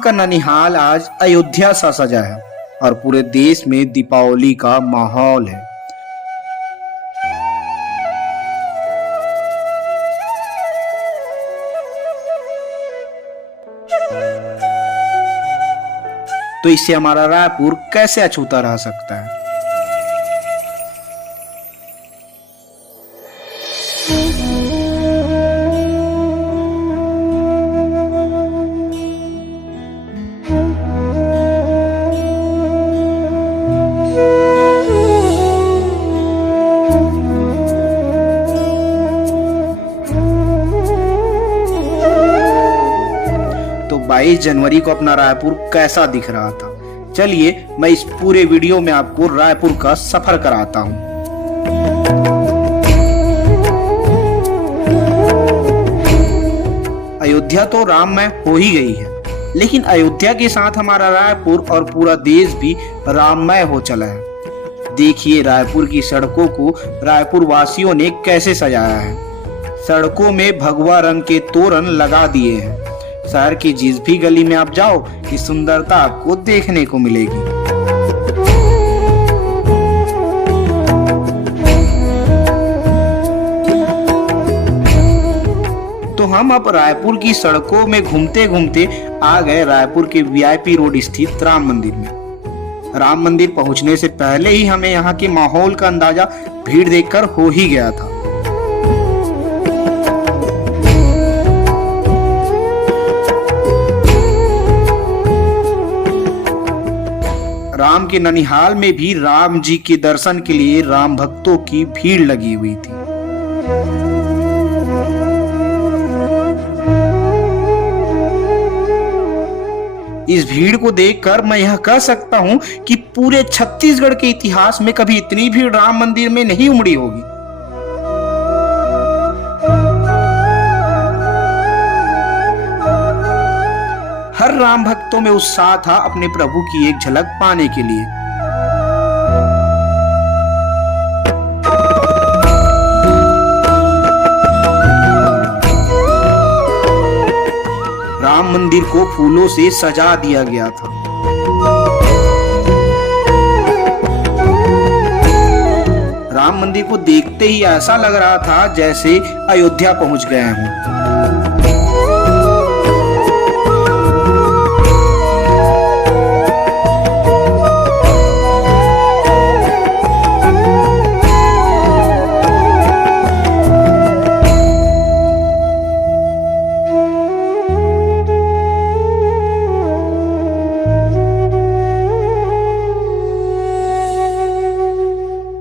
का ननिहाल आज अयोध्या सा सजा है और पूरे देश में दीपावली का माहौल है। तो इससे हमारा रायपुर कैसे अछूता रह सकता है। तो 22 जनवरी को अपना रायपुर कैसा दिख रहा था, चलिए मैं इस पूरे वीडियो में आपको रायपुर का सफर कराता हूं। अयोध्या तो राममय हो ही गई है, लेकिन अयोध्या के साथ हमारा रायपुर और पूरा देश भी राममय हो चला है। देखिए रायपुर की सड़कों को रायपुर वासियों ने कैसे सजाया है। सड़कों में भगवा रंग के तोरण लगा दिए हैं। शहर की जिस भी गली में आप जाओ, इस सुंदरता आपको देखने को मिलेगी। तो हम अब रायपुर की सड़कों में घूमते घूमते आ गए रायपुर के वीआईपी रोड स्थित राम मंदिर में। राम मंदिर पहुंचने से पहले ही हमें यहाँ के माहौल का अंदाजा भीड़ देखकर हो ही गया था। राम के ननिहाल में भी राम जी के दर्शन के लिए राम भक्तों की भीड़ लगी हुई थी। इस भीड़ को देखकर मैं यह कह सकता हूं कि पूरे छत्तीसगढ़ के इतिहास में कभी इतनी भीड़ राम मंदिर में नहीं उमड़ी होगी। हर राम भक्तों में उत्साह था अपने प्रभु की एक झलक पाने के लिए। राम मंदिर को फूलों से सजा दिया गया था। राम मंदिर को देखते ही ऐसा लग रहा था जैसे अयोध्या पहुंच गए हों।